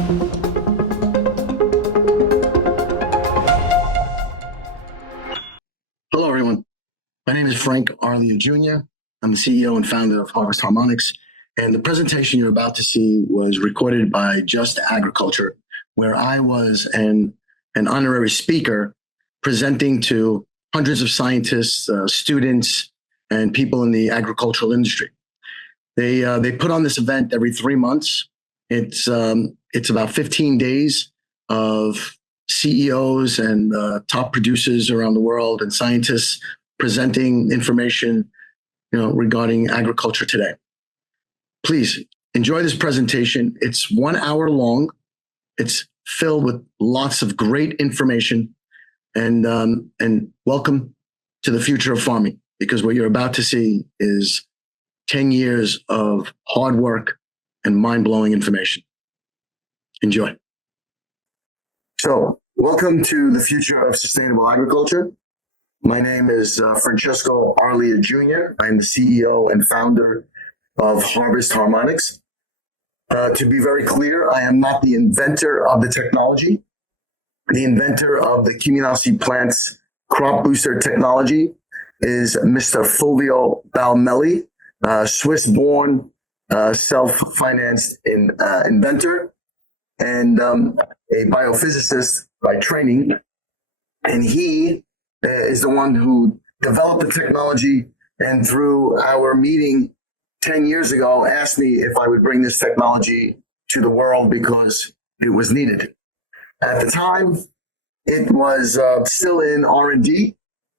Hello, everyone. My name is Frank Arlia Jr. I'm the CEO and founder of Harvest Harmonics. And the presentation you're about to see was recorded by Just Agriculture, where I was an honorary speaker presenting to hundreds of scientists, students, and people in the agricultural industry. They put on this event every 3 months. It's about 15 days of CEOs and top producers around the world and scientists presenting information, regarding agriculture today. Please enjoy this presentation. It's 1 hour long. It's filled with lots of great information, and welcome to the future of farming, because what you're about to see is 10 years of hard work and mind-blowing information. Enjoy. So, welcome to the future of sustainable agriculture. My name is Francesco Arlia Jr. I'm the CEO and founder of Harvest Harmonics. To be very clear, I am not the inventor of the technology. The inventor of the Cumulosity plant's crop booster technology is Mr. Fulvio Balmelli, Swiss-born, self-financed inventor, and a biophysicist by training. And he is the one who developed the technology, and through our meeting 10 years ago, asked me if I would bring this technology to the world because it was needed. At the time, it was still in R&D,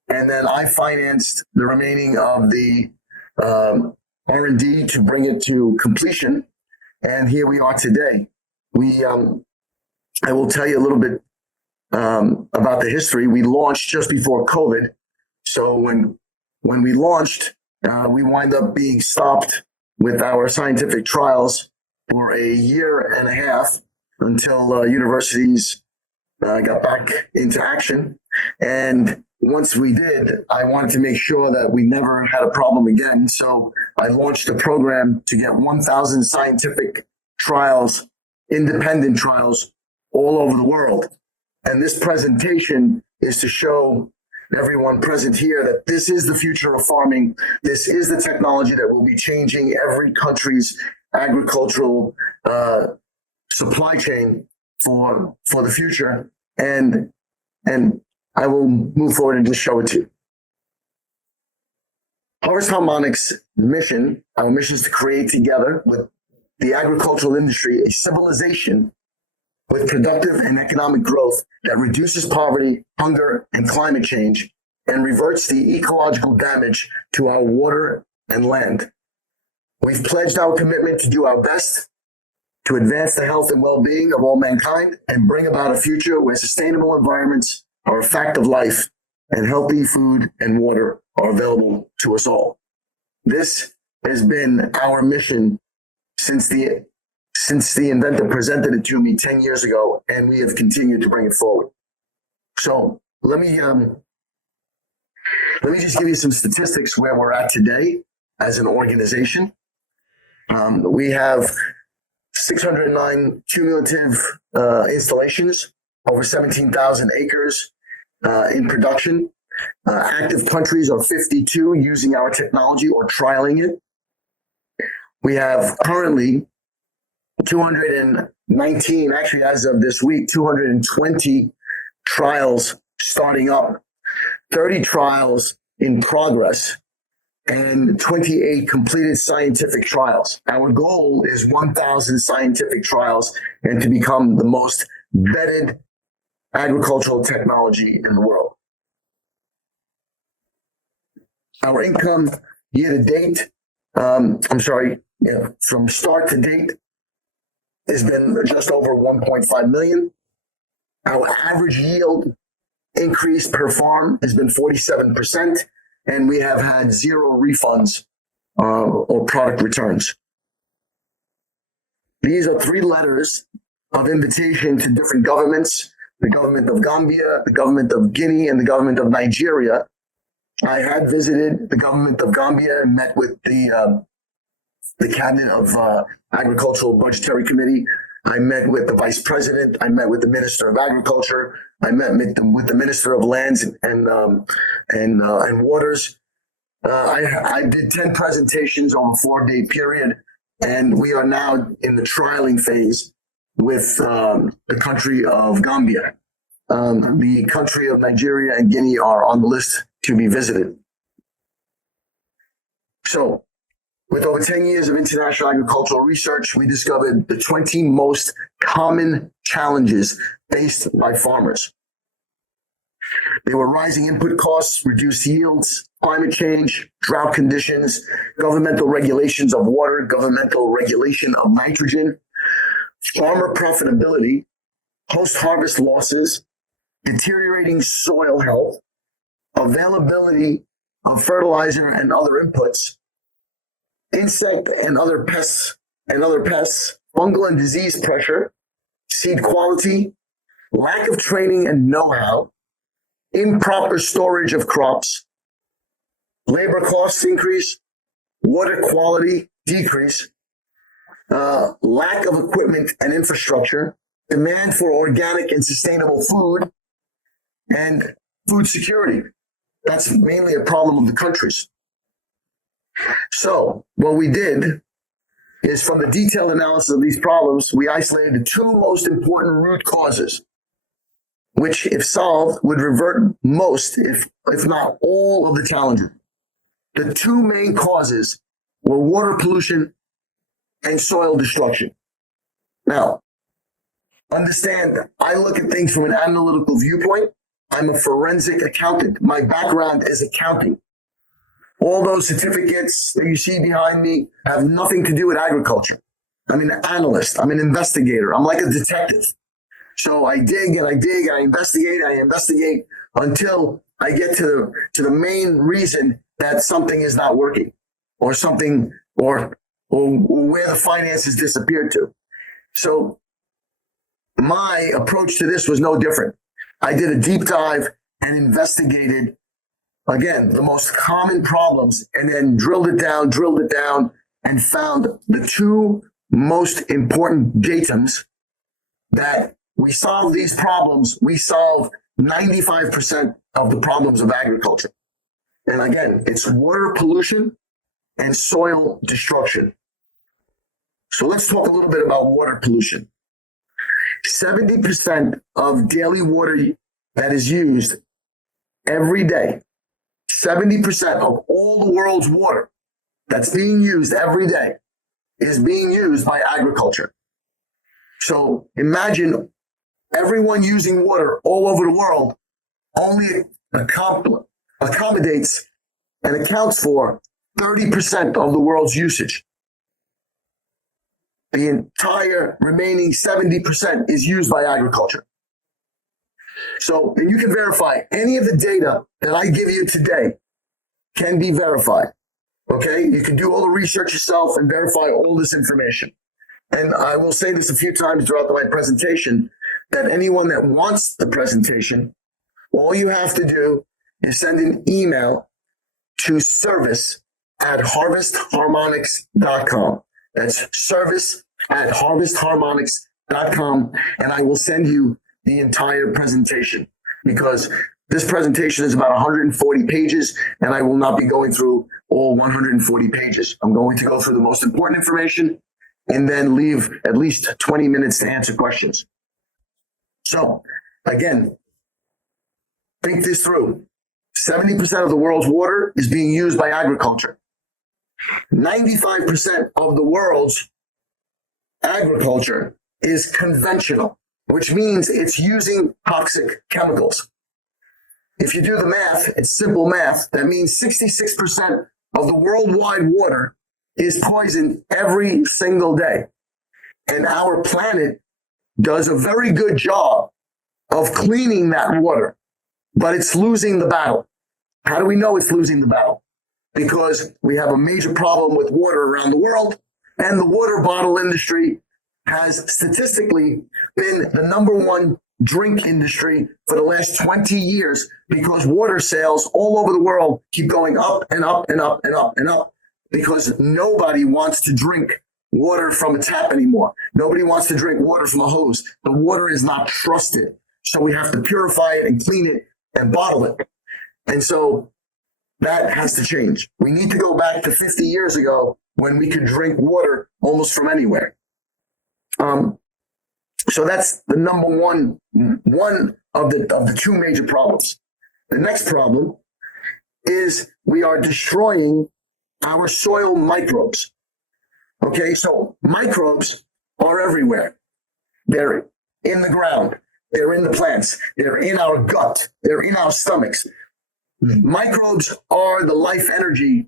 and then I financed the remaining of the R&D to bring it to completion, and here we are today. I will tell you a little bit about the history. We launched just before COVID, so when we launched, we wind up being stopped with our scientific trials for a year and a half until universities got back into action. And once we did, I wanted to make sure that we never had a problem again. So I launched a program to get 1,000 scientific trials, independent trials, all over the world. And this presentation is to show everyone present here that this is the future of farming. This is the technology that will be changing every country's agricultural supply chain for the future. And I will move forward and just show it to you. Harvest Harmonics' mission, our mission is to create together with the agricultural industry a civilization with productive and economic growth that reduces poverty, hunger, and climate change, and reverts the ecological damage to our water and land. We've pledged our commitment to do our best to advance the health and well-being of all mankind and bring about a future where sustainable environments are a fact of life and healthy food and water are available to us all. This has been our mission since the inventor presented it to me 10 years ago, and we have continued to bring it forward. So let me just give you some statistics where we're at today as an organization. We have 609 cumulative installations, over 17,000 acres in production. Active countries are 52 using our technology or trialing it. We have currently 219, actually as of this week, 220 trials starting up, 30 trials in progress, and 28 completed scientific trials. Our goal is 1,000 scientific trials and to become the most vetted agricultural technology in the world. Our income year to date, from start to date, has been just over 1.5 million. Our average yield increase per farm has been 47%, and we have had zero refunds or product returns. These are 3 letters of invitation to different governments: the government of Gambia, the government of Guinea, and the government of Nigeria. I had visited the government of Gambia and met with the cabinet of agricultural budgetary committee I met with the vice president. I met with the minister of agriculture. I met with the minister of lands and waters. I did 10 presentations over a 4-day period, and we are now in the trialing phase with the country of Gambia. The country of Nigeria and Guinea are on the list to be visited. So, with over 10 years of international agricultural research, we discovered the 20 most common challenges faced by farmers. They were rising input costs, reduced yields, climate change, drought conditions, governmental regulations of water, governmental regulation of nitrogen, farmer profitability, post-harvest losses, deteriorating soil health, availability of fertilizer and other inputs, insect and other pests, fungal and disease pressure, seed quality, lack of training and know-how, improper storage of crops, labor costs increase, water quality decrease, lack of equipment and infrastructure, demand for organic and sustainable food, and food security. That's mainly a problem of the countries. So what we did is, from the detailed analysis of these problems, we isolated the two most important root causes, which, if solved, would revert most, if not all, of the challenges. The two main causes were water pollution and soil destruction. Now, understand, I look at things from an analytical viewpoint. I'm a forensic accountant. My background is accounting. All those certificates that you see behind me have nothing to do with agriculture. I'm an analyst. I'm an investigator. I'm like a detective. So I dig and I dig and I investigate until I get to the main reason that something is not working, or something, or where the finances disappeared to. So my approach to this was no different. I did a deep dive and investigated, again, the most common problems, and then drilled it down, and found the two most important datums that we solve these problems. We solve 95% of the problems of agriculture. And again, it's water pollution and soil destruction. So let's talk a little bit about water pollution. 70% of daily water that is used every day, 70% of all the world's water that's being used every day is being used by agriculture. So imagine everyone using water all over the world only accommodates and accounts for 30% of the world's usage. The entire remaining 70% is used by agriculture. So, and you can verify any of the data that I give you today can be verified. Okay? You can do all the research yourself and verify all this information. And I will say this a few times throughout my presentation, that anyone that wants the presentation, all you have to do is send an email to service@harvestharmonics.com. That's service@harvestharmonics.com, and I will send you the entire presentation, because this presentation is about 140 pages, and I will not be going through all 140 pages. I'm going to go through the most important information and then leave at least 20 minutes to answer questions. So, again, think this through. 70% of the world's water is being used by agriculture. 95% of the world's agriculture is conventional, which means it's using toxic chemicals. If you do the math, it's simple math. That means 66% of the worldwide water is poisoned every single day. And our planet does a very good job of cleaning that water, but it's losing the battle. How do we know it's losing the battle? Because we have a major problem with water around the world, and the water bottle industry has statistically been the number one drink industry for the last 20 years, because water sales all over the world keep going up and up and up and up and up, because nobody wants to drink water from a tap anymore. Nobody wants to drink water from a hose. The water is not trusted. So we have to purify it and clean it and bottle it. And so that has to change. We need to go back to 50 years ago when we could drink water almost from anywhere. So that's the number one of the two major problems. The next problem is we are destroying our soil microbes. Okay, so microbes are everywhere. They're in the ground. They're in the plants. They're in our gut. They're in our stomachs. Microbes are the life energy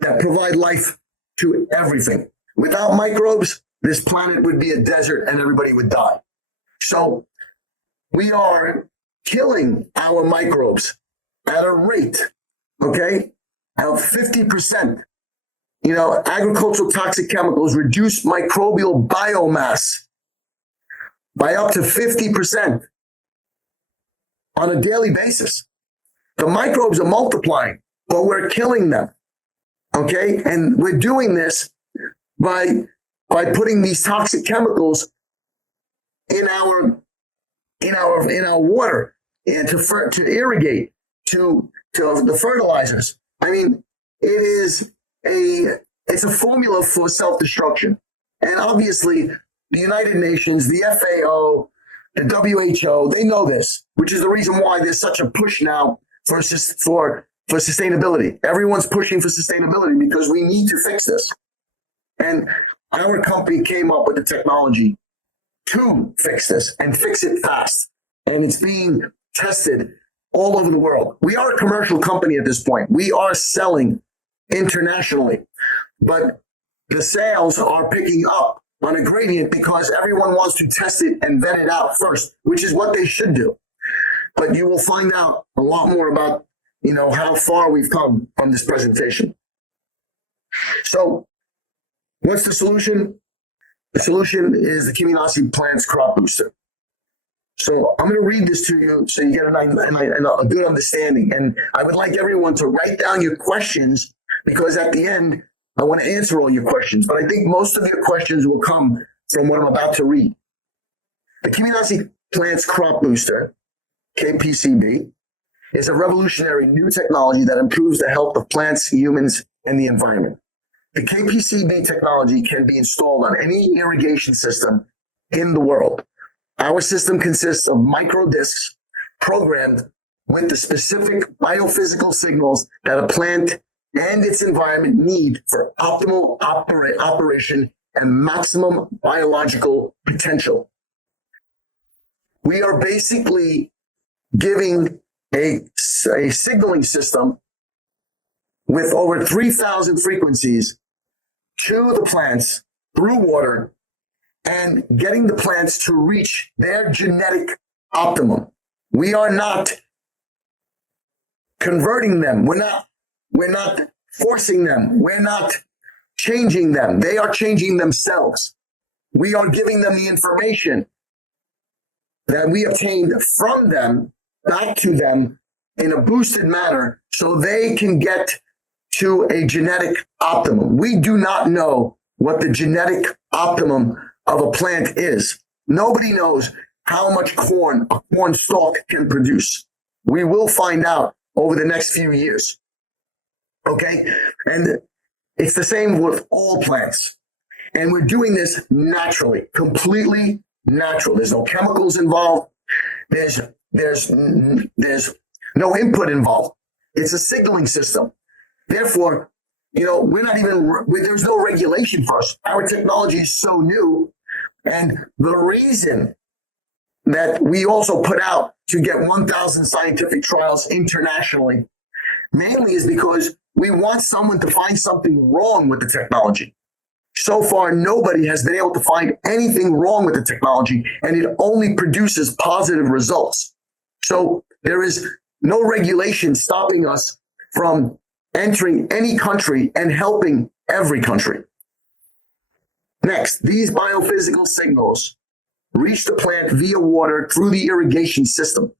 that provide life to everything. Without microbes, this planet would be a desert and everybody would die. So we are killing our microbes at a rate, okay, of 50%. Agricultural toxic chemicals reduce microbial biomass by up to 50% on a daily basis. The microbes are multiplying, but we're killing them, okay? And we're doing this by putting these toxic chemicals in our water and to irrigate, to the fertilizers. I mean, it's a formula for self-destruction. And obviously, the United Nations, the FAO, the WHO, they know this, which is the reason why there's such a push now for sustainability. Everyone's pushing for sustainability because we need to fix this. And our company came up with the technology to fix this and fix it fast. And it's being tested all over the world. We are a commercial company at this point. We are selling internationally, but the sales are picking up on a gradient because everyone wants to test it and vet it out first, which is what they should do. But you will find out a lot more about, how far we've come from this presentation. So what's the solution? The solution is the Kiminasi Plant's Crop Booster. So I'm going to read this to you so you get a good understanding. And I would like everyone to write down your questions because at the end, I want to answer all your questions. But I think most of your questions will come from what I'm about to read. The Kiminasi Plant's Crop Booster, KPCB, is a revolutionary new technology that improves the health of plants, humans, and the environment. The KPCB technology can be installed on any irrigation system in the world. Our system consists of micro discs programmed with the specific biophysical signals that a plant and its environment need for optimal operation and maximum biological potential. We are basically giving a signaling system with over 3,000 frequencies to the plants through water and getting the plants to reach their genetic optimum. We are not converting them. We're not forcing them. We're not changing them. They are changing themselves. We are giving them the information that we obtained from them back to them in a boosted manner so they can get to a genetic optimum. We do not know what the genetic optimum of a plant is. Nobody knows how much corn a corn stalk can produce. We will find out over the next few years. Okay? And it's the same with all plants. And we're doing this naturally, completely natural. There's no chemicals involved. There's no input involved. It's a signaling system. Therefore, there's no regulation for us. Our technology is so new. And the reason that we also put out to get 1,000 scientific trials internationally mainly is because we want someone to find something wrong with the technology. So far, nobody has been able to find anything wrong with the technology, and it only produces positive results. So there is no regulation stopping us from entering any country and helping every country. Next, these biophysical signals reach the plant via water through the irrigation system.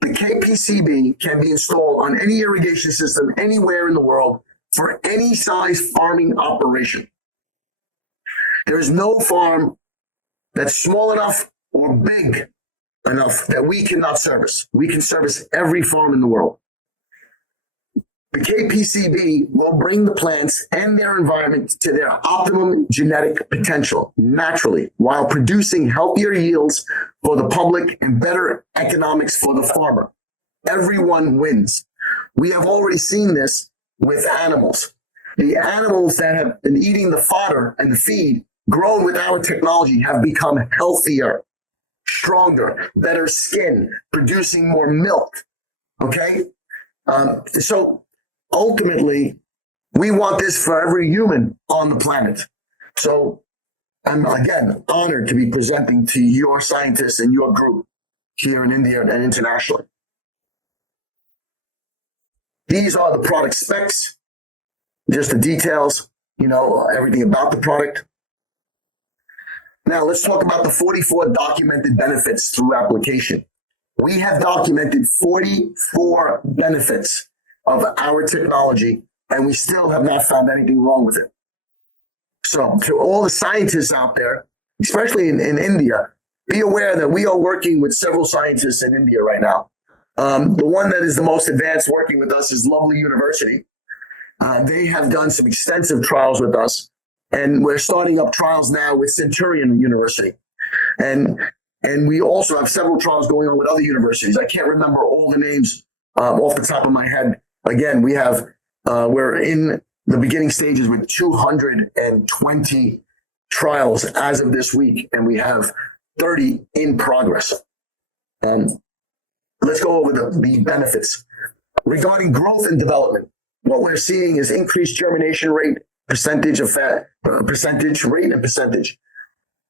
The KPCB can be installed on any irrigation system anywhere in the world for any size farming operation. There is no farm that's small enough or big enough that we cannot service. We can service every farm in the world. The KPCB will bring the plants and their environment to their optimum genetic potential naturally, while producing healthier yields for the public and better economics for the farmer. Everyone wins. We have already seen this with animals. The animals that have been eating the fodder and the feed grown with our technology have become healthier, stronger, better skin, producing more milk. Okay? So ultimately, we want this for every human on the planet. So I'm, again, honored to be presenting to your scientists and your group here in India and internationally. These are the product specs, just the details, everything about the product. Now, let's talk about the 44 documented benefits through application. We have documented 44 benefits of our technology, and we still have not found anything wrong with it. So to all the scientists out there, especially in India, be aware that we are working with several scientists in India right now. The one that is the most advanced working with us is Lovely University. They have done some extensive trials with us, and we're starting up trials now with Centurion University. And we also have several trials going on with other universities. I can't remember all the names off the top of my head. Again, we're in the beginning stages with 220 trials as of this week, and we have 30 in progress. Let's go over the benefits. Regarding growth and development, what we're seeing is increased germination rate, percentage,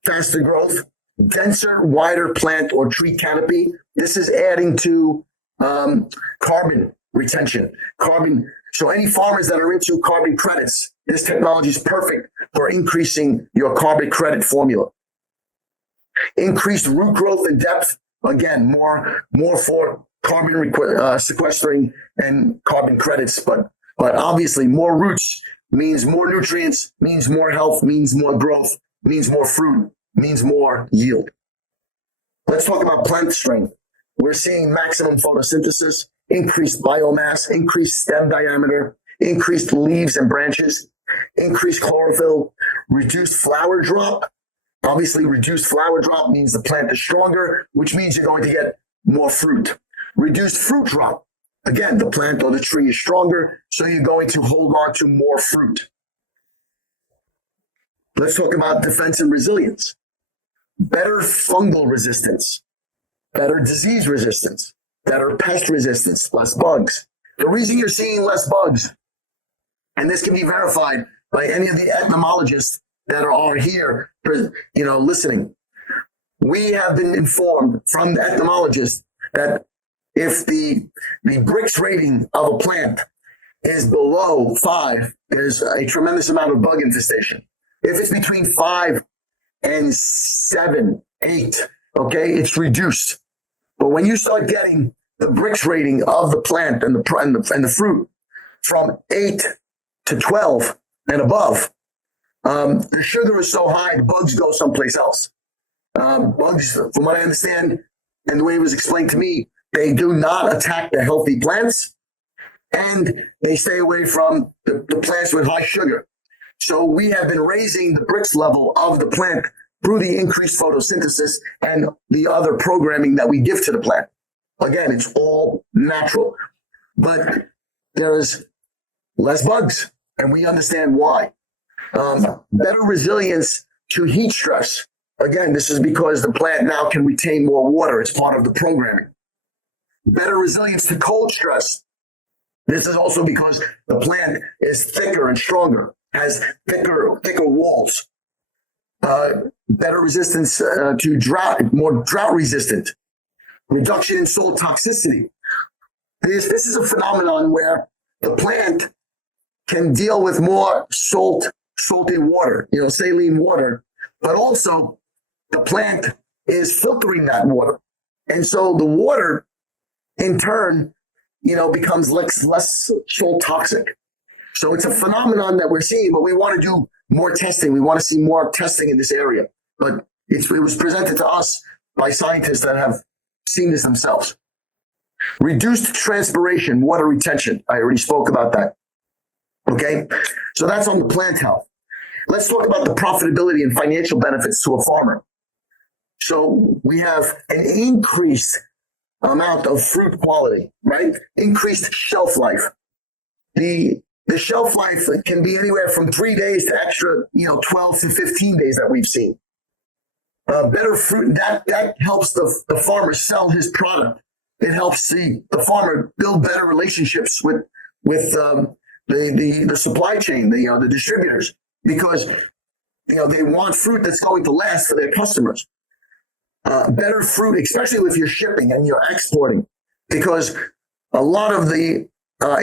faster growth, denser, wider plant or tree canopy. This is adding to carbon retention. So any farmers that are into carbon credits, this technology is perfect for increasing your carbon credit formula. Increased root growth and depth. Again, more for carbon sequestering and carbon credits, but obviously more roots means more nutrients, means more health, means more growth, means more fruit, means more yield. Let's talk about plant strength. We're seeing maximum photosynthesis, increased biomass, increased stem diameter, increased leaves and branches, increased chlorophyll, reduced flower drop. Obviously, reduced flower drop means the plant is stronger, which means you're going to get more fruit. Reduced fruit drop. Again, the plant or the tree is stronger, so you're going to hold on to more fruit. Let's talk about defense and resilience. Better fungal resistance, better disease resistance, better pest resistance, less bugs. The reason you're seeing less bugs, and this can be verified by any of the entomologists that are here, listening. We have been informed from the entomologists that if the Brix rating of a plant is below 5, there's a tremendous amount of bug infestation. If it's between 5 and 7, 8, okay, it's reduced. But when you start getting the Brix rating of the plant and the fruit from 8 to 12 and above, the sugar is so high, the bugs go someplace else. Bugs, from what I understand, and the way it was explained to me, they do not attack the healthy plants, and they stay away from the plants with high sugar. So we have been raising the Brix level of the plant through the increased photosynthesis and the other programming that we give to the plant. Again, it's all natural, but there is less bugs, and we understand why. Better resilience to heat stress. Again, this is because the plant now can retain more water. It's part of the programming. Better resilience to cold stress. This is also because the plant is thicker and stronger, has thicker walls. Better resistance to drought, more drought resistant. Reduction in soil toxicity. This is a phenomenon where the plant can deal with more salty water, saline water, but also the plant is filtering that water. And so the water in turn, becomes less salt toxic. So it's a phenomenon that we're seeing, but we want to do more testing. We want to see more testing in this area. But it was presented to us by scientists that have seen this themselves. Reduced transpiration, water retention. I already spoke about that. Okay, so that's on the plant health. Let's talk about the profitability and financial benefits to a farmer. So we have an increased amount of fruit quality, right? Increased shelf life. The shelf life can be anywhere from 3 days to extra, 12 to 15 days that we've seen. Better fruit, that helps the farmer sell his product. It helps the farmer build better relationships with the supply chain, the distributors, because they want fruit that's going to last for their customers. Better fruit, especially if you're shipping and you're exporting, because a lot of the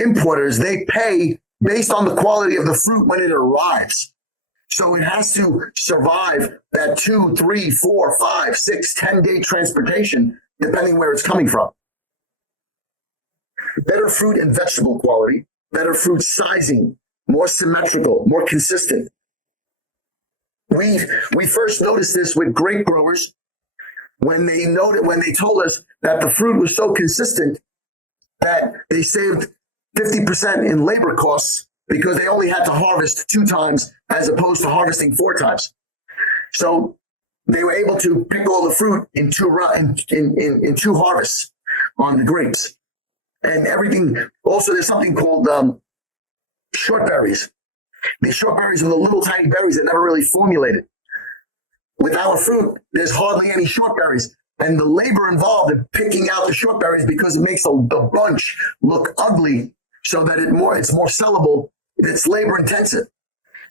importers, they pay based on the quality of the fruit when it arrives. So it has to survive that 2, 3, 4, 5, 6, 10-day transportation, depending where it's coming from. Better fruit and vegetable quality, better fruit sizing, more symmetrical, more consistent. We first noticed this with grape growers when they told us that the fruit was so consistent that they saved 50% in labor costs because they only had to harvest 2 times as opposed to harvesting 4 times. So they were able to pick all the fruit in 2 harvests on the grapes. And everything, also there's something called short berries. These short berries are the little tiny berries that never really formulated. With our fruit, there's hardly any short berries. And the labor involved in picking out the short berries, because it makes the bunch look ugly so that it's more sellable, it's labor intensive.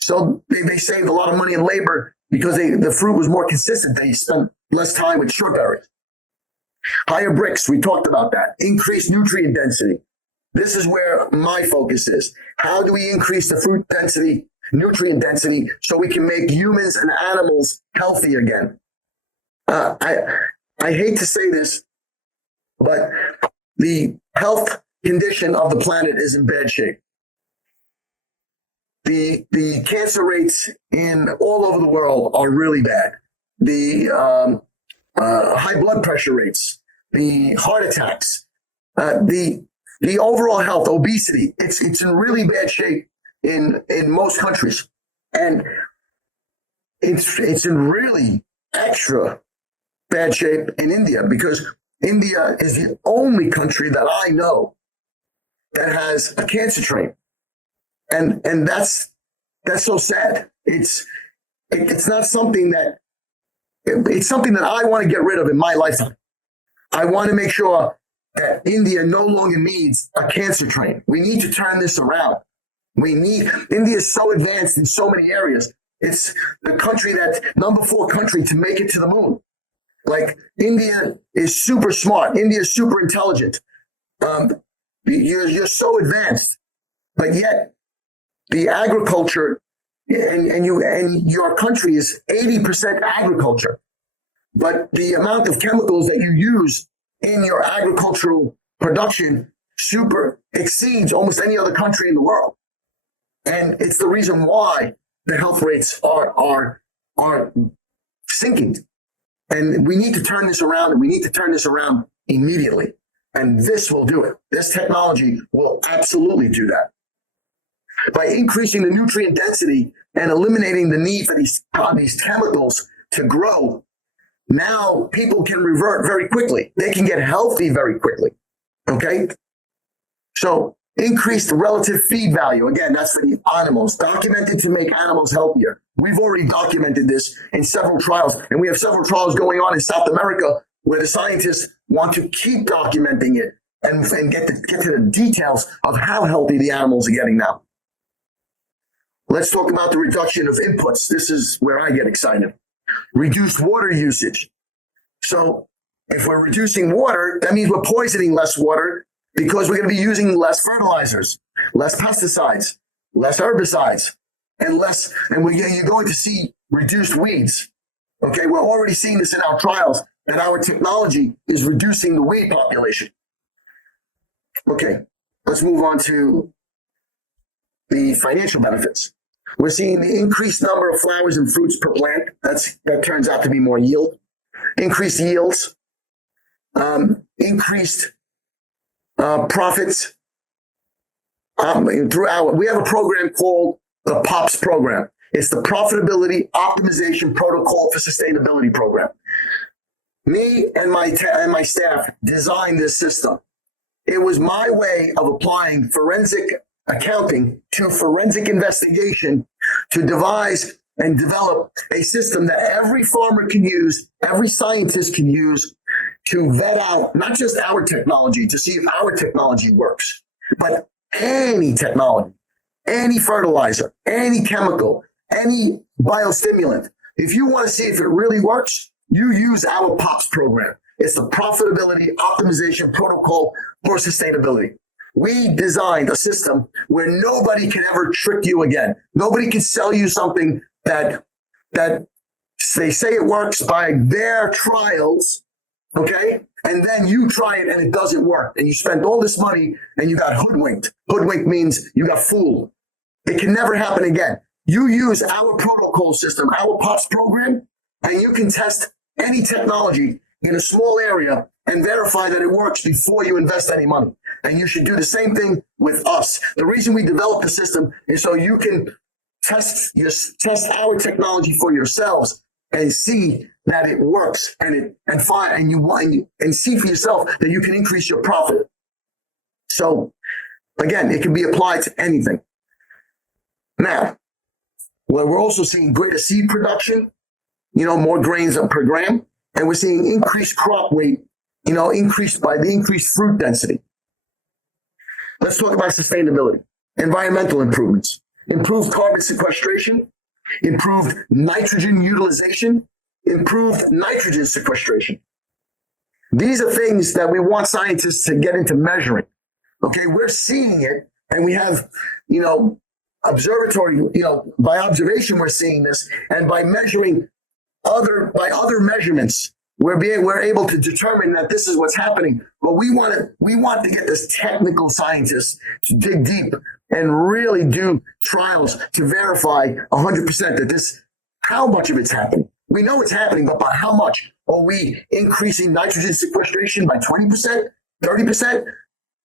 So they saved a lot of money in labor because the fruit was more consistent. They spent less time with short berries. Higher bricks, we talked about that. Increased nutrient density. This is where my focus is. How do we increase the fruit density, nutrient density, so we can make humans and animals healthy again? I hate to say this, but the health condition of the planet is in bad shape. The cancer rates in all over the world are really bad. The high blood pressure rates, the heart attacks, the overall health, obesity, it's in really bad shape in most countries. And it's in really extra bad shape in India, because India is the only country that I know that has a cancer train. And that's so sad. It's not something that, it's something that I want to get rid of in my lifetime. I want to make sure that India no longer needs a cancer train. We need to turn this around. India is so advanced in so many areas. It's the country number 4 country to make it to the moon. Like, India is super smart. India is super intelligent. You're so advanced, but yet the agriculture and your country is 80% agriculture. But the amount of chemicals that you use in your agricultural production super exceeds almost any other country in the world. And it's the reason why the health rates are sinking. And we need to turn this around, and we need to turn this around immediately. And this will do it. This technology will absolutely do that. By increasing the nutrient density and eliminating the need for these chemicals to grow, now people can revert very quickly. They can get healthy very quickly. Okay? So increase the relative feed value. Again, that's for the animals. Documented to make animals healthier. We've already documented this in several trials, and we have several trials going on in South America where the scientists want to keep documenting it and get to the details of how healthy the animals are getting now. Let's talk about the reduction of inputs. This is where I get excited. Reduce water usage. So if we're reducing water, that means we're poisoning less water, because we're going to be using less fertilizers, less pesticides, less herbicides, and you're going to see reduced weeds. Okay, we're already seeing this in our trials, that our technology is reducing the weed population. Okay, let's move on to the financial benefits. We're seeing the increased number of flowers and fruits per plant. That turns out to be more yield. Increased yields, increased profits. We have a program called the POPS program. It's the Profitability Optimization Protocol for Sustainability program. Me and my staff designed this system. It was my way of applying forensic accounting to forensic investigation to devise and develop a system that every farmer can use, every scientist can use to vet out not just our technology to see if our technology works, but any technology, any fertilizer, any chemical, any biostimulant. If you want to see if it really works, you use our POPS program. It's the Profitability Optimization Protocol for Sustainability. We designed a system where nobody can ever trick you again. Nobody can sell you something that they say it works by their trials, okay? And then you try it and it doesn't work. And you spent all this money and you got hoodwinked. Hoodwinked means you got fooled. It can never happen again. You use our protocol system, our POPS program, and you can test any technology in a small area and verify that it works before you invest any money. And you should do the same thing with us. The reason we developed the system is so you can test our technology for yourselves and see that it works and see for yourself that you can increase your profit. So again, it can be applied to anything. Now, well, we're also seeing greater seed production, more grains per gram, and we're seeing increased crop weight, increased by the increased fruit density. Let's talk about sustainability, environmental improvements, improved carbon sequestration, improved nitrogen utilization, improved nitrogen sequestration. These are things that we want scientists to get into measuring. Okay, we're seeing it, and we have, observatory, by observation we're seeing this, and by measuring other measurements, we're able to determine that this is what's happening. But we want to get this technical scientists to dig deep and really do trials to verify 100% that how much of it's happening. We know it's happening, but by how much? Are we increasing nitrogen sequestration by 20%, 30%?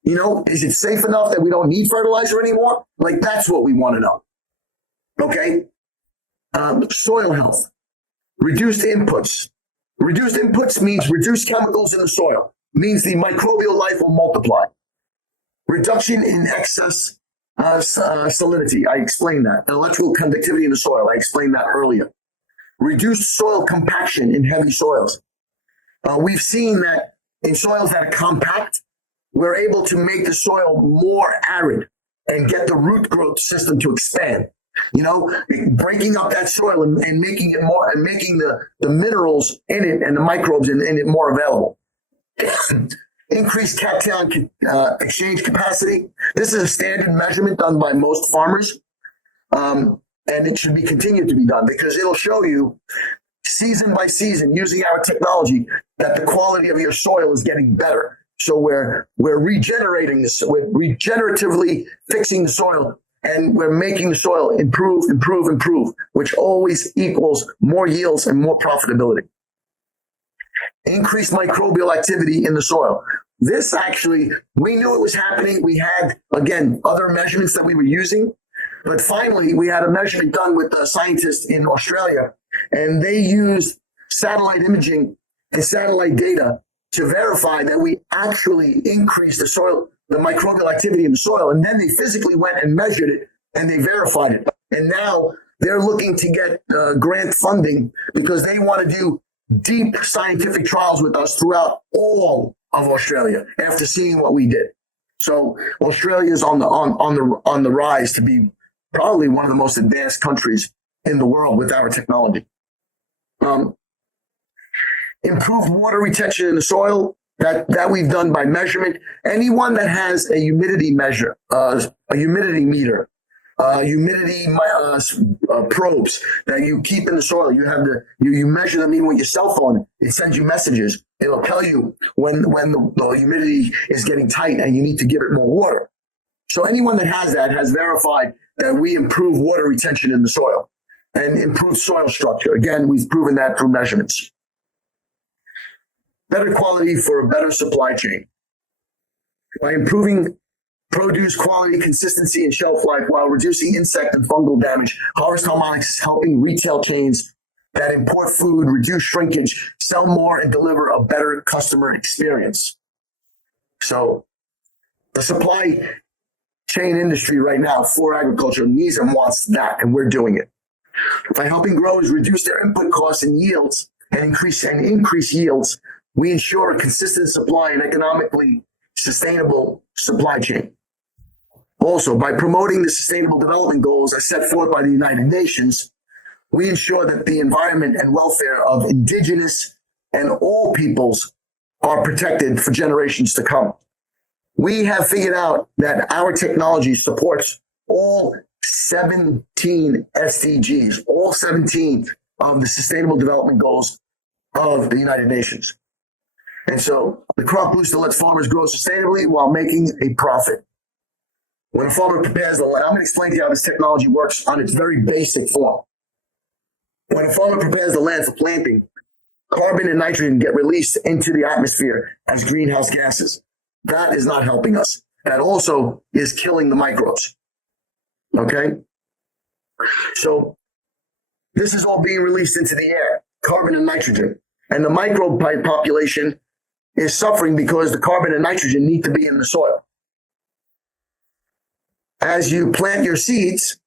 Is it safe enough that we don't need fertilizer anymore? Like, that's what we want to know. Okay. Soil health, reduced inputs. Reduced inputs means reduced chemicals in the soil, means the microbial life will multiply. Reduction in excess salinity, I explained that. Electrical conductivity in the soil, I explained that earlier. Reduced soil compaction in heavy soils. We've seen that in soils that are compact, we're able to make the soil more arid and get the root growth system to expand. Breaking up that soil and making it more, and making the minerals in it and the microbes in it more available. Increased cation exchange capacity. This is a standard measurement done by most farmers. And it should be continued to be done because it'll show you season by season using our technology that the quality of your soil is getting better. So we're regenerating this, we're regeneratively fixing the soil, and we're making the soil improve, which always equals more yields and more profitability. Increased microbial activity in the soil. This actually, we knew it was happening. We had, again, other measurements that we were using, but finally we had a measurement done with scientists in Australia, and they used satellite imaging and satellite data to verify that we actually increased the microbial activity in the soil. And then they physically went and measured it and they verified it. And now they're looking to get grant funding because they want to do deep scientific trials with us throughout all of Australia after seeing what we did. So Australia is on the rise to be probably one of the most advanced countries in the world with our technology. Improved water retention in the soil, that we've done by measurement. Anyone that has a humidity measure, a humidity meter, humidity probes that you keep in the soil, you measure them even with your cell phone. It sends you messages. It'll tell you when the humidity is getting tight and you need to give it more water. So anyone that has that has verified that we improve water retention in the soil and improve soil structure. Again, we've proven that through measurements. Better quality for a better supply chain. By improving produce quality, consistency, and shelf life while reducing insect and fungal damage, Harvest Harmonics is helping retail chains that import food, reduce shrinkage, sell more, and deliver a better customer experience. So the supply chain industry right now for agriculture needs and wants that, and we're doing it. By helping growers reduce their input costs and yields and increase yields, we ensure a consistent supply and economically sustainable supply chain. Also, by promoting the Sustainable Development Goals as set forth by the United Nations, we ensure that the environment and welfare of indigenous and all peoples are protected for generations to come. We have figured out that our technology supports all 17 SDGs, all 17 of the Sustainable Development Goals of the United Nations. And so the crop booster lets farmers grow sustainably while making a profit. When a farmer prepares the land, I'm going to explain to you how this technology works on its very basic form. When a farmer prepares the land for planting, carbon and nitrogen get released into the atmosphere as greenhouse gases. That is not helping us. That also is killing the microbes. Okay? So this is all being released into the air, carbon and nitrogen. And the microbe population is suffering because the carbon and nitrogen need to be in the soil. As you plant your seeds,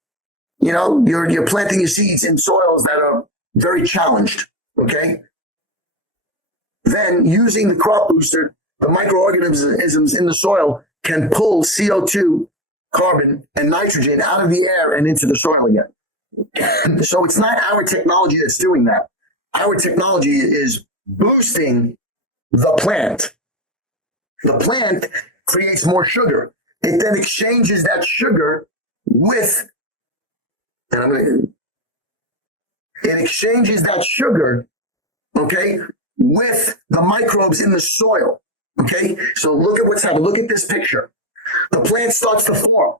you're planting your seeds in soils that are very challenged, okay? Then using the crop booster, the microorganisms in the soil can pull CO2, carbon, and nitrogen out of the air and into the soil again. So it's not our technology that's doing that. Our technology is boosting the plant. The plant creates more sugar. It then exchanges that sugar with, it exchanges that sugar, okay, with the microbes in the soil, okay? So look at what's happening. Look at this picture. The plant starts to form.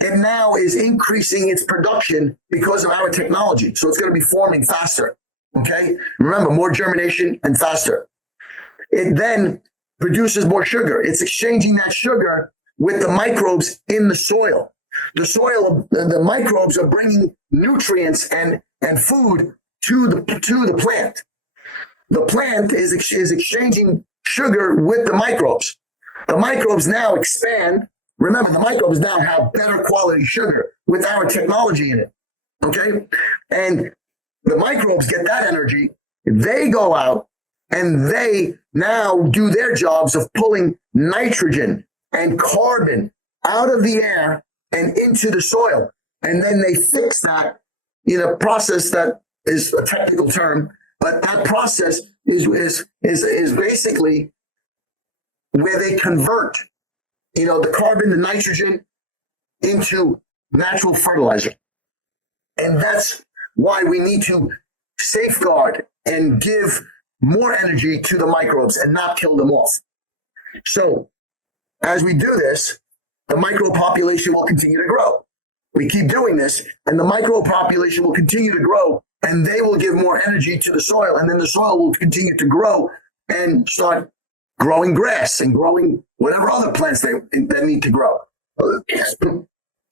It now is increasing its production because of our technology. So it's going to be forming faster, okay? Remember, more germination and faster. It then produces more sugar. It's exchanging that sugar with the microbes in the soil. The microbes are bringing nutrients and food to the plant. The plant is exchanging sugar with the microbes. The microbes now expand. Remember, the microbes now have better quality sugar with our technology in it. Okay? And the microbes get that energy. They go out and they now do their jobs of pulling nitrogen and carbon out of the air and into the soil. And then they fix that in a process that is a technical term, but that process is basically where they convert, the carbon, the nitrogen into natural fertilizer. And that's why we need to safeguard and give more energy to the microbes and not kill them off. So as we do this, the microbe population will continue to grow. We keep doing this, and the microbe population will continue to grow, and they will give more energy to the soil, and then the soil will continue to grow and start growing grass and growing whatever other plants that need to grow.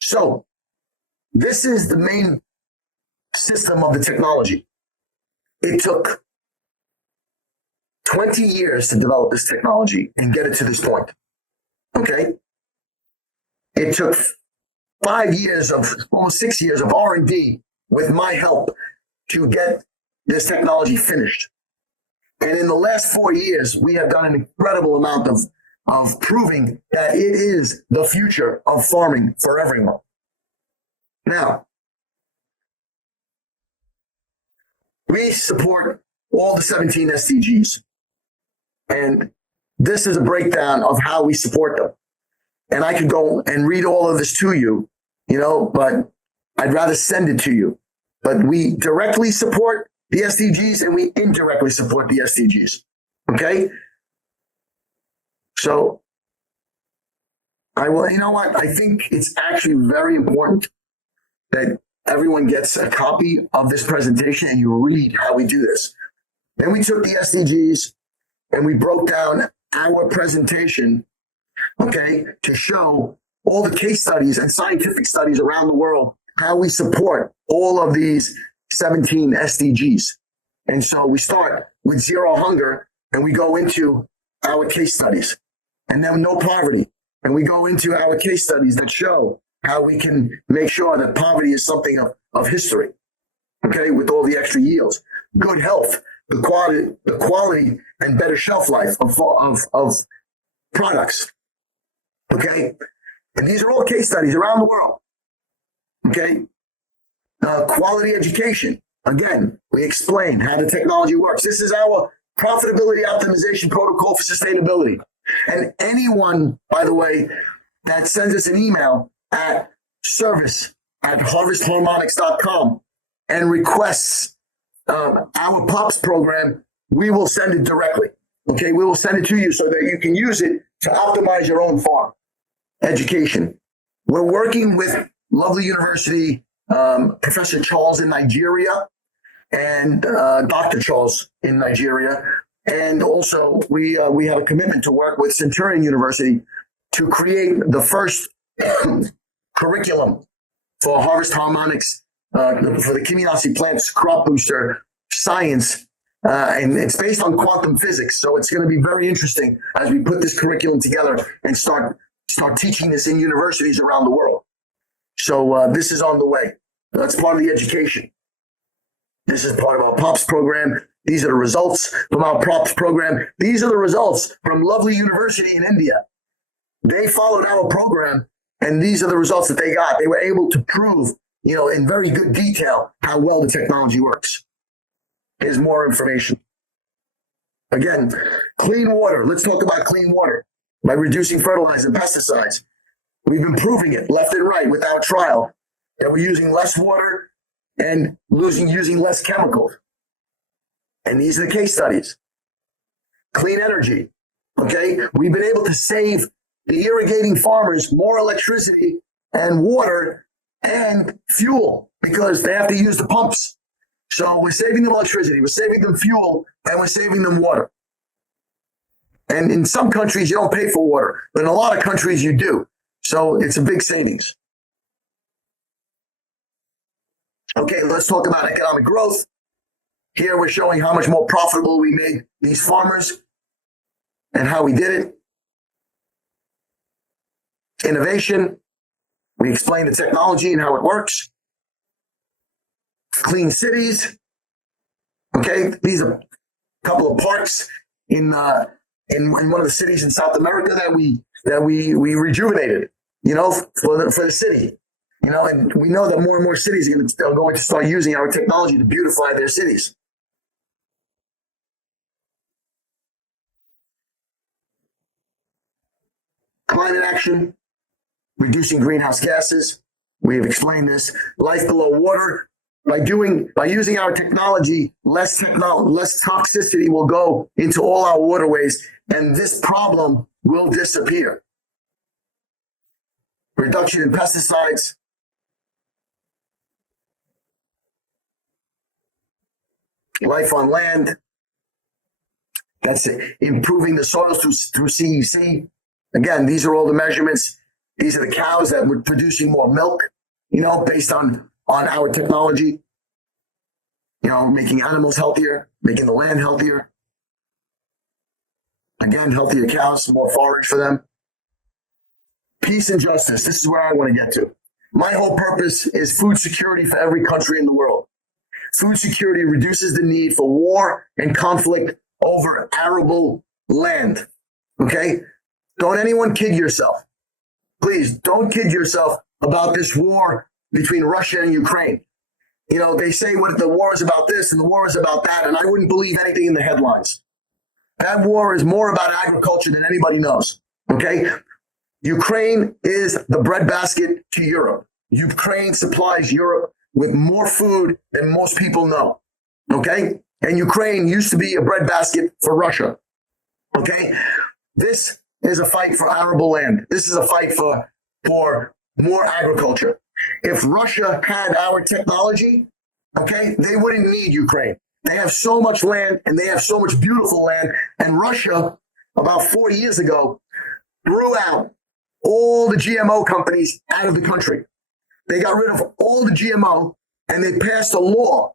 So this is the main system of the technology. It took 20 years to develop this technology and get it to this point. Okay. It took 5 years almost 6 years of R&D with my help to get this technology finished. And in the last 4 years, we have done an incredible amount of proving that it is the future of farming for everyone. Now, we support all the 17 SDGs. And this is a breakdown of how we support them. And I could go and read all of this to you, but I'd rather send it to you. But we directly support the SDGs and we indirectly support the SDGs. Okay? So I think it's actually very important that everyone gets a copy of this presentation and you read how we do this. Then we took the SDGs and we broke down our presentation, okay, to show all the case studies and scientific studies around the world, how we support all of these 17 SDGs. And so we start with zero hunger and we go into our case studies, and then no poverty. And we go into our case studies that show how we can make sure that poverty is something of history, okay, with all the extra yields. Good health, the quality and better shelf life of products, okay? And these are all case studies around the world, okay? Quality education. Again, we explain how the technology works. This is our profitability optimization protocol for sustainability. And anyone, by the way, that sends us an email at service@harvestharmonics.com and requests our POPs program, we will send it directly. Okay, we will send it to you so that you can use it to optimize your own farm. Education. We're working with lovely university, Professor Charles in Nigeria and Dr. Charles in Nigeria. And also we have a commitment to work with Centurion University to create the first curriculum for Harvest Harmonics, for the Kiminasi plants crop booster science. And it's based on quantum physics. So it's going to be very interesting as we put this curriculum together and start teaching this in universities around the world. So this is on the way. That's part of the education. This is part of our POPs program. These are the results from our POPs program. These are the results from lovely university in India. They followed our program, and these are the results that they got. They were able to prove, in very good detail how well the technology works. Here's more information. Again, clean water. Let's talk about clean water. By reducing fertilizer and pesticides, we've been proving it left and right with our trial that we're using less water and using less chemicals. And these are the case studies. Clean energy. Okay, we've been able to save the irrigating farmers more electricity and water and fuel because they have to use the pumps. So we're saving them electricity, we're saving them fuel, and we're saving them water. And in some countries, you don't pay for water, but in a lot of countries, you do. So it's a big savings. Okay, let's talk about economic growth. Here we're showing how much more profitable we made these farmers and how we did it. Innovation. We explain the technology and how it works. Clean cities. Okay, these are a couple of parks in one of the cities in South America that we rejuvenated, for the city, and we know that more and more cities are going to start using our technology to beautify their cities. Climate action, reducing greenhouse gases. We have explained this. Life below water. By using our technology, less toxicity will go into all our waterways, and this problem will disappear. Reduction in pesticides. Life on land. That's it. Improving the soils through CEC. Again, these are all the measurements. These are the cows that were producing more milk, based on our technology, making animals healthier, making the land healthier. Again, healthier cows, more forage for them. Peace and justice. This is where I want to get to. My whole purpose is food security for every country in the world. Food security reduces the need for war and conflict over arable land. Okay? Don't anyone kid yourself. Please don't kid yourself about this war between Russia and Ukraine. They say what the war is about this and the war is about that, and I wouldn't believe anything in the headlines. That war is more about agriculture than anybody knows. Okay? Ukraine is the breadbasket to Europe. Ukraine supplies Europe with more food than most people know. Okay? And Ukraine used to be a breadbasket for Russia. Okay? This is a fight for arable land. This is a fight for more agriculture. If Russia had our technology, okay, they wouldn't need Ukraine. They have so much land and they have so much beautiful land. And Russia, about 4 years ago, threw out all the GMO companies out of the country. They got rid of all the GMO and they passed a law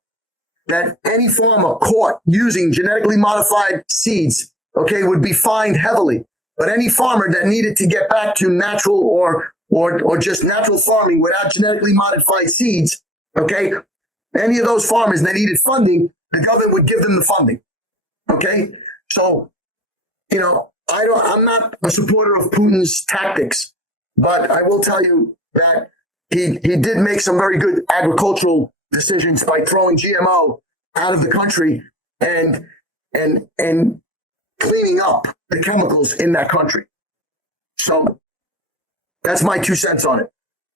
that any farmer caught using genetically modified seeds, okay, would be fined heavily. But any farmer that needed to get back to natural or just natural farming without genetically modified seeds, okay, any of those farmers that needed funding, the government would give them the funding. Okay, so I'm not a supporter of Putin's tactics, but I will tell you that he did make some very good agricultural decisions by throwing GMO out of the country and cleaning up the chemicals in that country. So that's my 2 cents on it.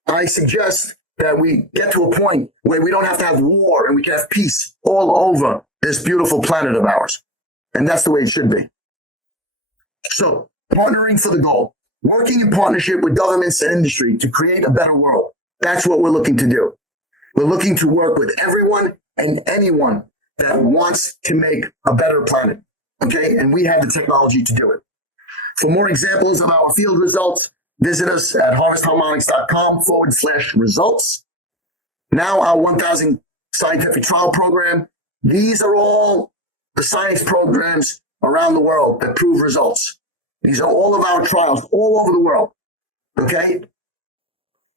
I suggest that we get to a point where we don't have to have war and we can have peace all over this beautiful planet of ours. And that's the way it should be. So, partnering for the goal, working in partnership with governments and industry to create a better world. That's what we're looking to do. We're looking to work with everyone and anyone that wants to make a better planet. Okay, and we have the technology to do it. For more examples of our field results, visit us at harvestharmonics.com/results. Now our 1,000 scientific trial program. These are all the science programs around the world that prove results. These are all of our trials all over the world. Okay?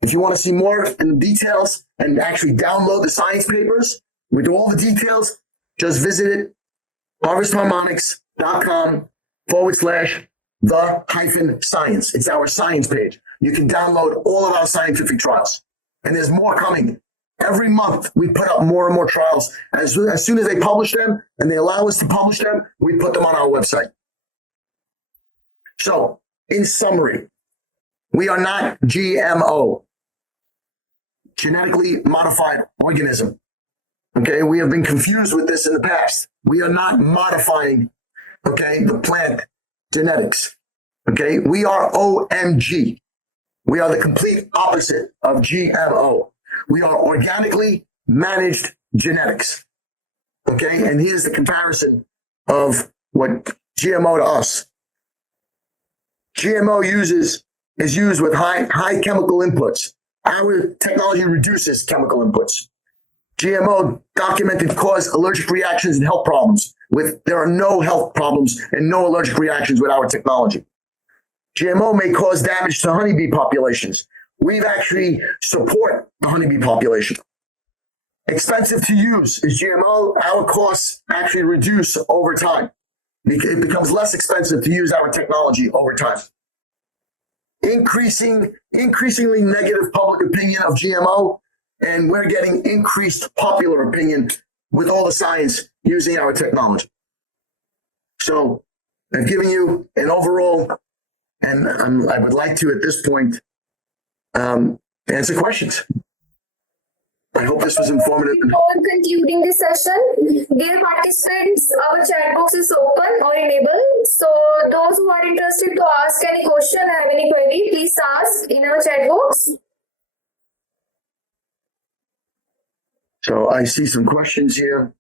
If you want to see more in the details and actually download the science papers with all the details, just visit it, harvestharmonics.com/the-science. It's our science page. You can download all of our scientific trials. And there's more coming. Every month, we put up more and more trials. As soon as they publish them and they allow us to publish them, we put them on our website. So, in summary, we are not GMO, genetically modified organism. Okay, we have been confused with this in the past. We are not modifying, okay, the plant genetics. Okay, we are OMG. We are the complete opposite of GMO. We are organically managed genetics. Okay, and here's the comparison of what GMO to us. GMO is used with high chemical inputs. Our technology reduces chemical inputs. GMO documented cause allergic reactions and health problems. There are no health problems and no allergic reactions with our technology. GMO may cause damage to honeybee populations. We've actually support the honeybee population. Expensive to use is GMO. Our costs actually reduce over time. It becomes less expensive to use our technology over time. Increasingly negative public opinion of GMO, and we're getting increased popular opinion with all the science using our technology. So I've given you an overall, and I would like to, at this point, answer questions. I hope this was informative. Before concluding this session, dear participants, our chat box is open or enabled. So those who are interested to ask any question or have any query, please ask in our chat box. So I see some questions here.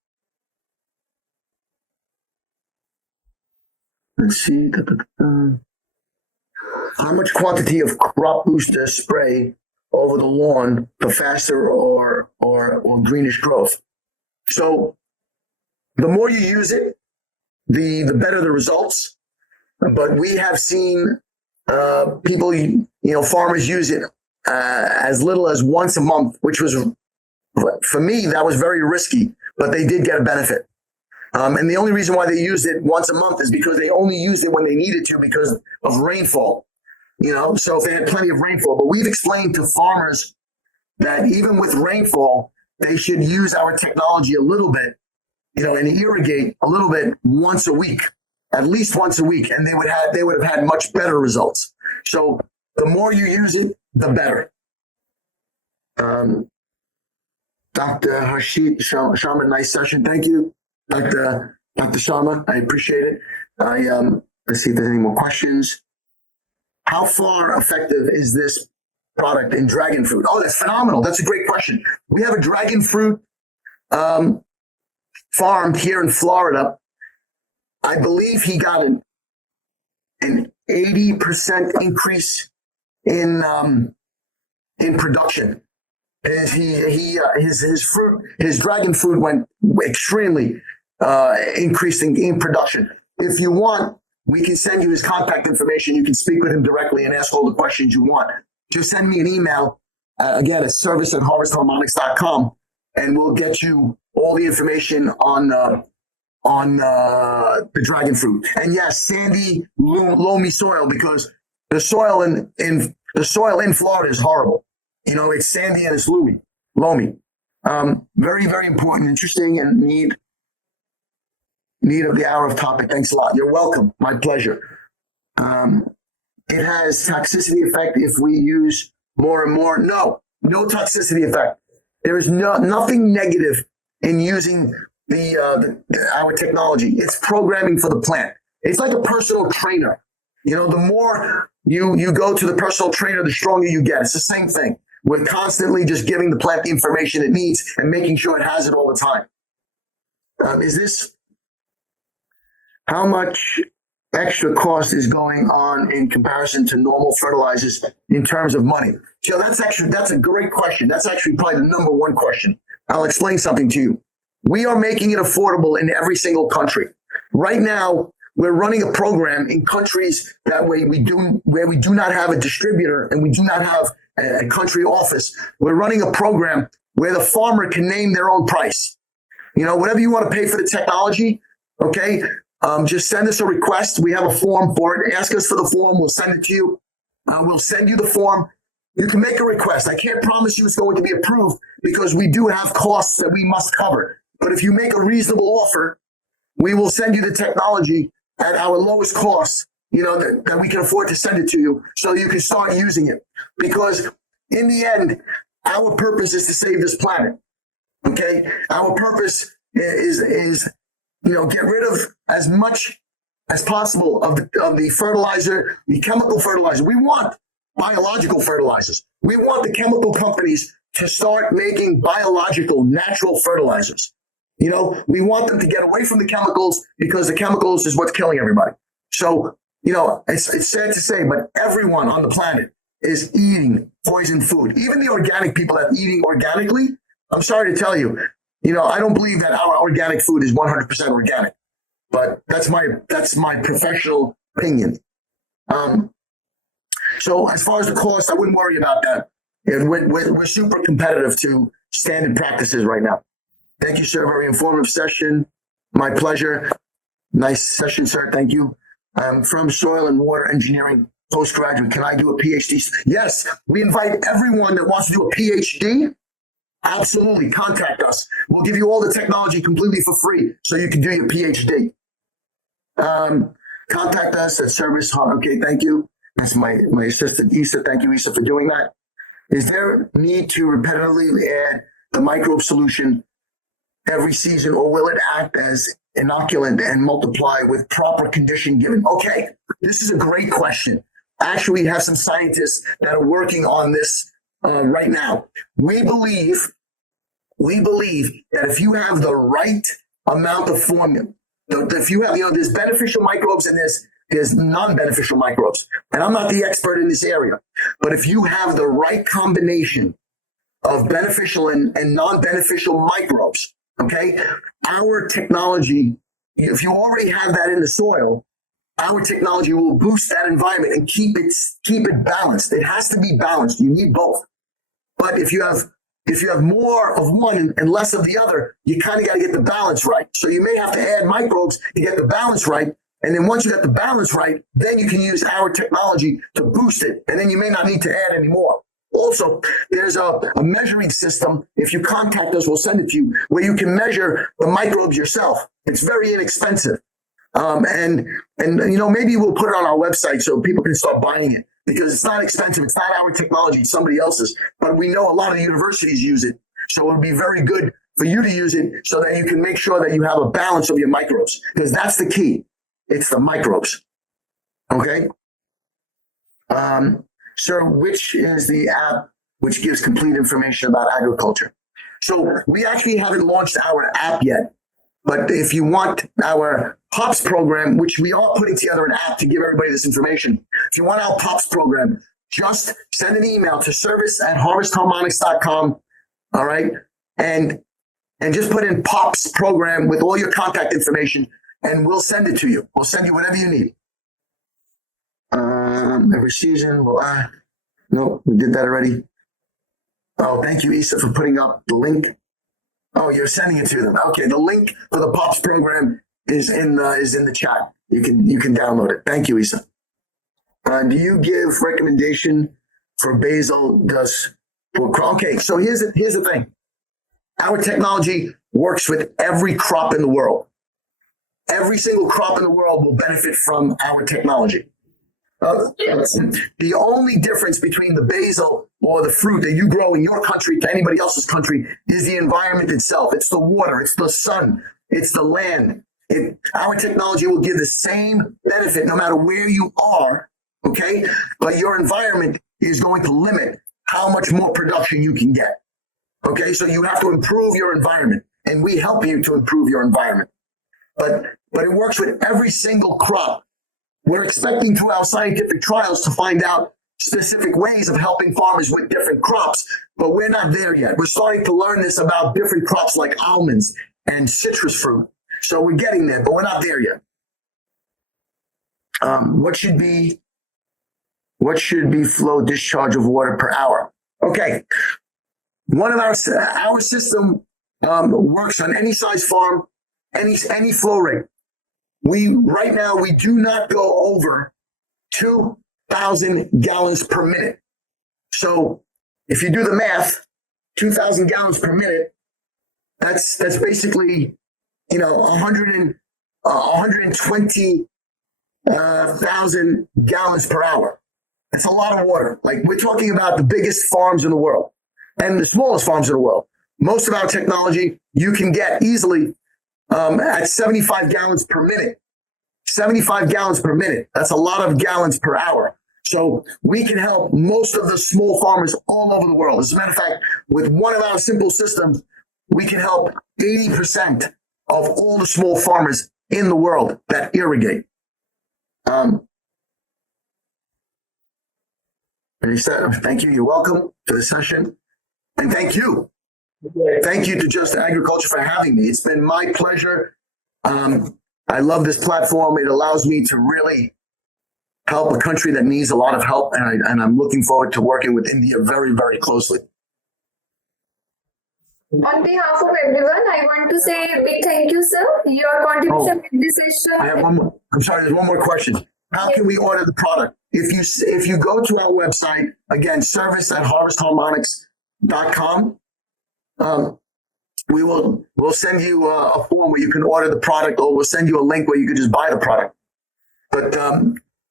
Let's see. How much quantity of crop booster spray over the lawn for faster or greenish growth? So the more you use it, the better the results. But we have seen people, farmers use it as little as once a month, which was, for me, that was very risky, but they did get a benefit. And the only reason why they used it once a month is because they only used it when they needed to because of rainfall. So if they had plenty of rainfall. But we've explained to farmers that even with rainfall, they should use our technology a little bit, and irrigate a little bit once a week, at least once a week, and they would have had much better results. So the more you use it, the better. Dr. Harshit Sharma, nice session. Thank you, Dr. Sharma. I appreciate it. Let's see if there's any more questions. How far effective is this product in dragon fruit? Oh, that's phenomenal. That's a great question. We have a dragon fruit farm here in Florida. I believe he got an 80% increase in production. His dragon fruit went extremely increasing in production. If you want, we can send you his contact information. You can speak with him directly and ask all the questions you want. Just send me an email, again, at service@harvestharmonics.com, and we'll get you all the information on the dragon fruit. And yes, sandy, loamy soil, because the soil in Florida is horrible. You know, it's sandy and it's loamy. Very, very important, interesting, and need of the hour of topic. Thanks a lot. You're welcome. My pleasure. It has toxicity effect if we use more and more. No toxicity effect. There is nothing negative in using our technology. It's programming for the plant. It's like a personal trainer. You know, the more you go to the personal trainer, the stronger you get. It's the same thing. We're constantly just giving the plant the information it needs and making sure it has it all the time. How much extra cost is going on in comparison to normal fertilizers in terms of money? So that's a great question. That's actually probably the number one question. I'll explain something to you. We are making it affordable in every single country. Right now, we're running a program in countries where we do not have a distributor and we do not have a country office. We're running a program where the farmer can name their own price. You know, whatever you want to pay for the technology, okay? Just send us a request. We have a form for it. Ask us for the form. We'll send it to you. We'll send you the form. You can make a request. I can't promise you it's going to be approved because we do have costs that we must cover. But if you make a reasonable offer, we will send you the technology at our lowest cost, you know, that we can afford to send it to you so you can start using it. Because in the end, our purpose is to save this planet. Okay? Our purpose is you know, get rid of as much as possible of the fertilizer, the chemical fertilizer. We want biological fertilizers. We want the chemical companies to start making biological, natural fertilizers. You know, we want them to get away from the chemicals because the chemicals is what's killing everybody. So, you know, it's sad to say, but everyone on the planet is eating poison food. Even the organic people that are eating organically, I'm sorry to tell you, you know, I don't believe that our organic food is 100% organic, but that's my professional opinion. So as far as the cost, I wouldn't worry about that. We're super competitive to standard practices right now. Thank you, sir. Very informative session. My pleasure. Nice session, sir. Thank you. I'm from Soil and Water Engineering postgraduate. Can I do a PhD? Yes, we invite everyone that wants to do a PhD. Absolutely. Contact us. We'll give you all the technology completely for free so you can do your PhD. Contact us at service. Okay, thank you. That's my assistant, Issa. Thank you, Issa, for doing that. Is there need to repetitively add the microbe solution every season, or will it act as inoculant and multiply with proper condition given? Okay, this is a great question. Actually, we have some scientists that are working on this right now. We believe that if you have the right amount of formula, if you have, you know, there's beneficial microbes and there's non-beneficial microbes. And I'm not the expert in this area, but if you have the right combination of beneficial and non-beneficial microbes, okay, our technology, if you already have that in the soil, our technology will boost that environment and keep it balanced. It has to be balanced. You need both. But if you have more of one and less of the other, you kind of got to get the balance right. So you may have to add microbes to get the balance right. And then once you get the balance right, then you can use our technology to boost it. And then you may not need to add any more. Also, there's a measuring system. If you contact us, we'll send it to you, where you can measure the microbes yourself. It's very inexpensive. And you know, maybe we'll put it on our website so people can start buying it, because it's not expensive. It's not our technology, it's somebody else's. But we know a lot of the universities use it. So it would be very good for you to use it so that you can make sure that you have a balance of your microbes, because that's the key. It's the microbes. Okay? sir, which is the app which gives complete information about agriculture? So we actually haven't launched our app yet. But if you want our POPs program, which we are putting together an app to give everybody this information, if you want our POPs program, just send an email to service@harvestharmonics.com. All right. And just put in POPs program with all your contact information, and we'll send it to you. We'll send you whatever you need. Every season, no, we did that already. Oh, thank you, Issa, for putting up the link. Oh, you're sending it to them. Okay, the link for the POPs program is in the chat. You can download it. Thank you, Issa. Do you give recommendation for basil? Okay, so here's the thing. Our technology works with every crop in the world. Every single crop in the world will benefit from our technology. The only difference between the basil or the fruit that you grow in your country to anybody else's country is the environment itself. It's the water, it's the sun, it's the land. Our technology will give the same benefit no matter where you are, okay? But your environment is going to limit how much more production you can get, okay? So you have to improve your environment, and we help you to improve your environment. But it works with every single crop. We're expecting through our scientific trials to find out specific ways of helping farmers with different crops, but we're not there yet. We're starting to learn this about different crops like almonds and citrus fruit. So we're getting there, but we're not there yet. What should be flow discharge of water per hour? Okay. One of our system works on any size farm, any flow rate. Right now, we do not go over 2,000 gallons per minute. So if you do the math, 2,000 gallons per minute, that's basically, 120,000 gallons per hour. That's a lot of water. Like, we're talking about the biggest farms in the world and the smallest farms in the world. Most of our technology you can get easily at 75 gallons per minute. 75 gallons per minute. That's a lot of gallons per hour. So we can help most of the small farmers all over the world. As a matter of fact, with one of our simple systems, we can help 80% of all the small farmers in the world that irrigate. And he said, thank you. You're welcome to the session. And thank you. Thank you to Just Agriculture for having me. It's been my pleasure. I love this platform. It allows me to really help a country that needs a lot of help. And I'm looking forward to working with India very, very closely. On behalf of everyone, I want to say a big thank you, sir. Your contribution in this session. I have one more. I'm sorry, there's one more question. How can we order the product? If you go to our website, again, service@harvestharmonics.com, we'll send you a form where you can order the product, or we'll send you a link where you can just buy the product. But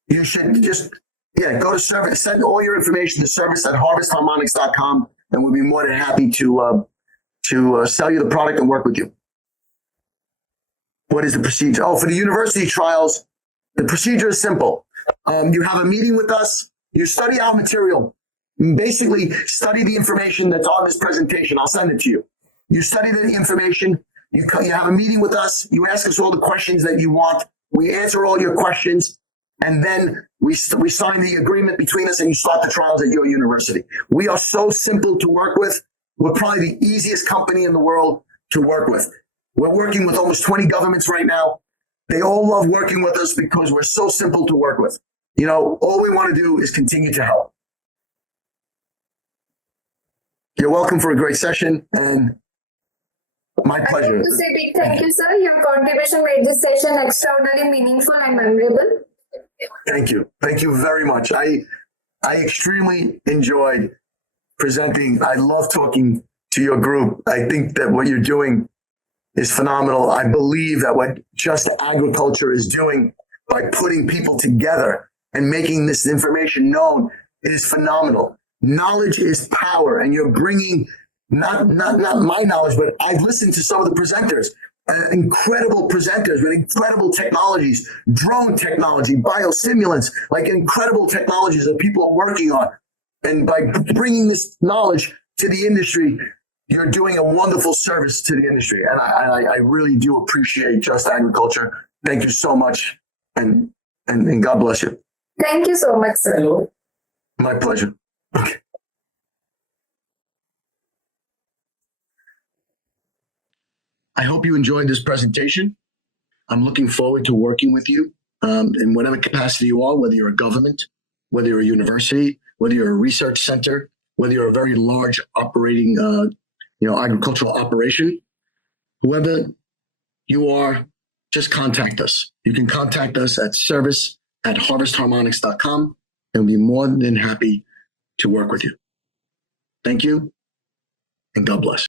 you should just go to service, send all your information to service@harvestharmonics.com, and we'll be more than happy to sell you the product and work with you. What is the procedure? Oh, for the university trials, the procedure is simple. You have a meeting with us. You study our material. Basically, study the information that's on this presentation. I'll send it to you. You study the information. You have a meeting with us. You ask us all the questions that you want. We answer all your questions. And then we sign the agreement between us, and you start the trials at your university. We are so simple to work with. We're probably the easiest company in the world to work with. We're working with almost 20 governments right now. They all love working with us because we're so simple to work with. All we want to do is continue to help. You're welcome for a great session, and my pleasure. I want to say big thank you, sir. Your contribution made this session extraordinarily meaningful and memorable. Thank you. Thank you very much. I extremely enjoyed presenting. I love talking to your group. I think that what you're doing is phenomenal. I believe that what Just Agriculture is doing by putting people together and making this information known is phenomenal. Knowledge is power, and you're bringing not my knowledge, but I've listened to some of the presenters, incredible presenters with incredible technologies, drone technology, biostimulants, like incredible technologies that people are working on. And by bringing this knowledge to the industry, you're doing a wonderful service to the industry. And I really do appreciate Just Agriculture. Thank you so much. And God bless you. Thank you so much, sir. My pleasure. Okay. I hope you enjoyed this presentation. I'm looking forward to working with you in whatever capacity you are, whether you're a government, whether you're a university, whether you're a research center, whether you're a very large operating, agricultural operation. Whoever you are, just contact us. You can contact us at service@harvestharmonics.com, and we'll be more than happy to work with you. Thank you, and God bless.